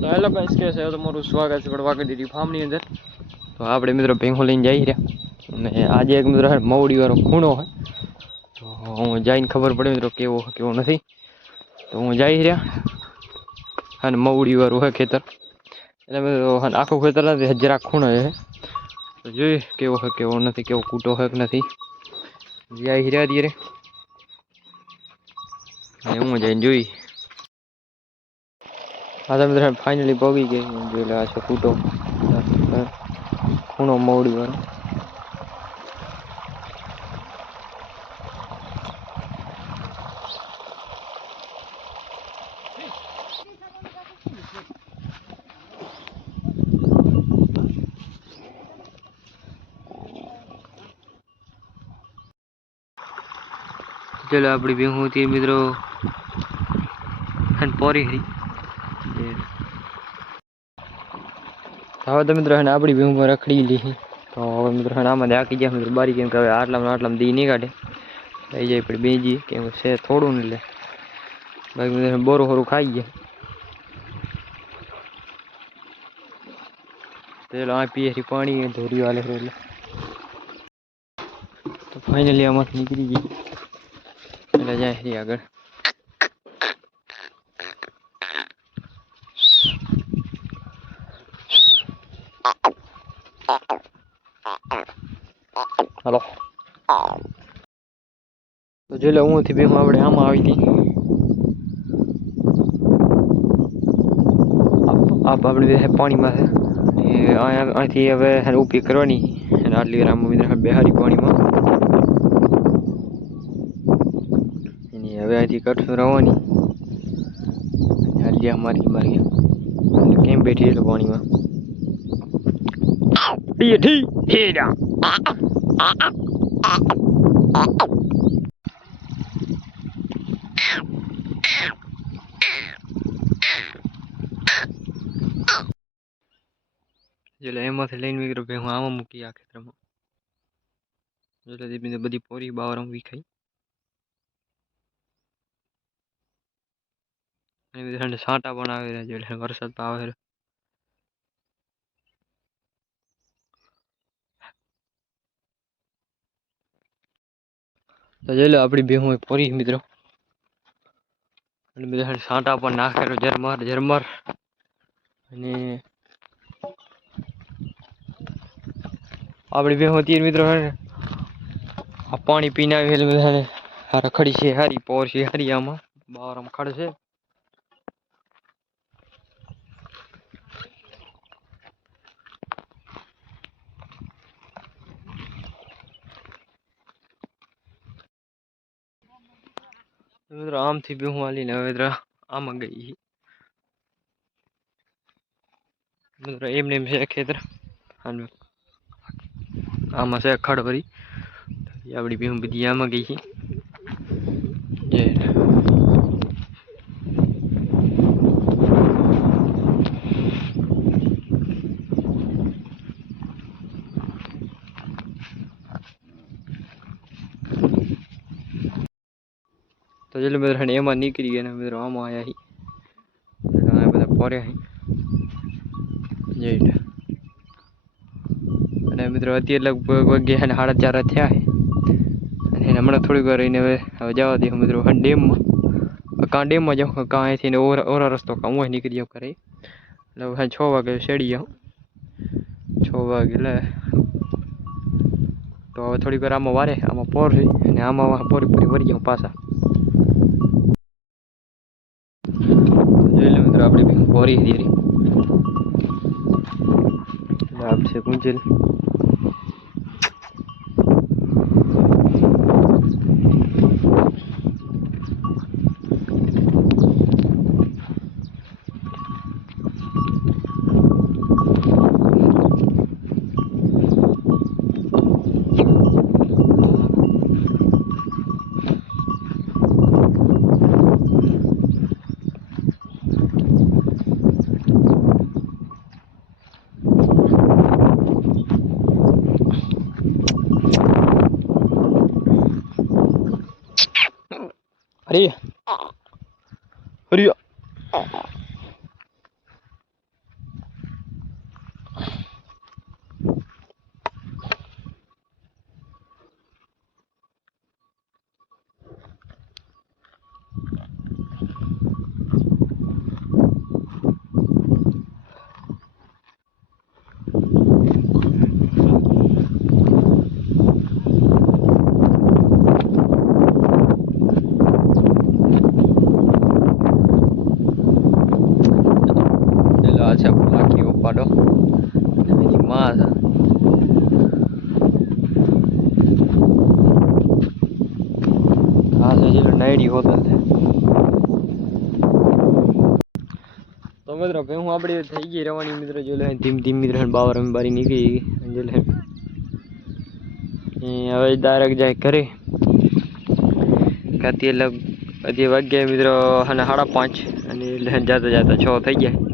તો hello guys, કે છે તમારું સ્વાગત છે વડવા ડેરી ફાર્મની અંદર। તો આપણે મિત્રો ભેંસો લઈને જઈ રહ્યા અને આજે એક મિત્રો મવડી વાળો ખૂણો હોય તો હું જઈને ખબર પડે મિત્રો કેવો કેવો નથી। તો હું જઈ રહ્યા અને મવડી વાળું હોય ખેતર એટલે મિત્રો આખું ખેતર નથી, જરાક ખૂણો છે તો જોઈએ કેવો હોય કેવો નથી, કેવો કૂટો હોય કે નથી। જઈ રહ્યા ધીરે અને હું જઈને જોઈ। હા તમે ફાઇનલી પગી ગઈ જોઈ લે, આ છે કૂટો ખૂણો મવડી વાળો। चलो अपनी भीहू होती है मित्रों पोरी हरी तो मित्रों है अपनी भीहू में रखड़ी ली तो मित्रों आम आकी गया मित्रों बारी केम के आटला दी नहीं काटे लई जाए पड़ी बेजी केम से थोड़ू नहीं ले बाकी मित्रों बोरो होरू खाई गया। चलो आ पी हरी पानी धोरी वाले तो फाइनली आम निकली गई એટલે જાય હરી આગળ। હાલો તો જોઈ લો હું થી બે આપણે આમાં આવી હતી આપ આપણે પાણીમાં છે અહીંથી હવે ઉપી કરવાની અને આટલી વાર આમાં બેહારી પાણીમાં એની હવે અહીંથી કટશું રવાની હાલી મારી કેમ બેઠી એટલે પાણીમાં ઠી ઠીડા એટલે એમાંથી લઈને મિત્રો ભાઈ હું આમાં મૂકી આ ખેતરમાં એટલે બધી પોરી બાવરમ વિખાઈ અને બધા સાંટા પણ આવી રહ્યા છે એટલે વરસાદ પણ આવે તો જોઈ લો આપણી ભેહું પોરી મિત્રો અને બધા સાંટા પણ નાખેલો ઝરમર ઝરમર અને આપણી ભેહું હતી મિત્રો આ પાણી પીને આવી એટલે બધાને રખડી છે હારી પોર છે હારી આમાં બાવરમ ખડ છે। મિત્રો આમથી બી હું હાલીને હવે આમાં ગઈ મિત્રો એમને એમ છે ખેતર આમાં છે ખડ ભરી આપણી ભીહું બધી આમાં ગઈ છે। तो चलो मित्रों एम निकली गया मित्रों आम आया ही बता पोरे जेट मित्रों अत्य लगभग वाग्या 4:30 थया है हमने थोड़ी વાર रहीने હવે જવા દે મિત્રો ડેમ માં જાઉં કાંઈથી ને ઓરા રસ્તો કાં હું નીકળી જાઉં કરે એટલે 6 વાગે શેડી જાઉં 6 વાગે એટલે તો હવે થોડી વાર આમાં વારે આમાં પોર છે અને આમાં પોરી પોરી વરી જાઉં પાછા જોઈ લો મિત્રો આપણે પોરી ધીરી લાભ છે ગુંજલ अरे अरे મિત્રો ભેહું આપણી થઈ ગઈ રવાની મિત્રો જો લે ધીમ ધીમ મિત્રો બાવર બારી નીકળી જો લે હવે ડાયરેક્ટ જાય ઘરે કાતી લગ અધી વાગ્યા મિત્રો અને 5:30 અને લહેન જાતા જાતા 6 થઈ ગયા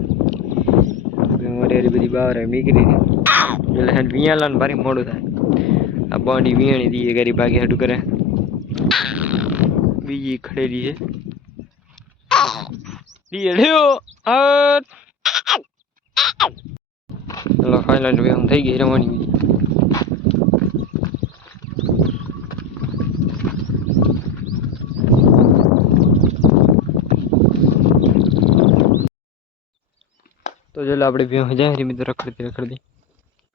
બધી બાવર નીકળી એટલે લહેન વિયાલાને ભારી મોડું થાય આ બોંડી વિયાણી દીએ ગરી ભાગે હટું કરે બીજી ખડેલી છે દીએ લ્યો ચલો ફાઇનલ ભેહું થઈ ગઈ રવાની તો ચલો આપણે ભેહું જાય મિત્રો રખડતી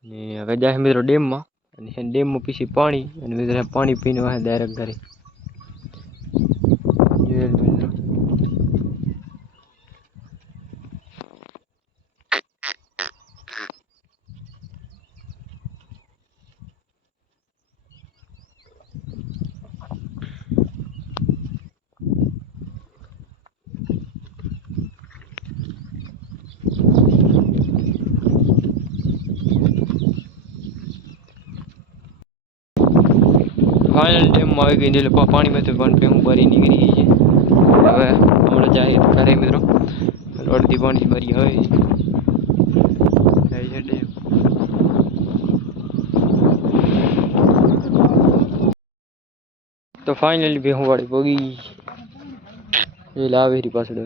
અને હવે જાય મિત્રો ડેમમાં અને ડેમમાં પીછી પાણી અને મિત્રો પાણી પીને વાહે ડાયરેક્ટ ઘરે ફાઇનલ ડેમમાં આવી ગઈ એટલે પાણીમાં તો પણ ભેહું ભરી નીકળી ગઈ છે હવે હમણાં જાય ઘરે મિત્રો અડધી પાણી ભરી હવે છે ડેમ તો ફાઇનલી ભેહું વાળી પગી એટલે આવે પાછળ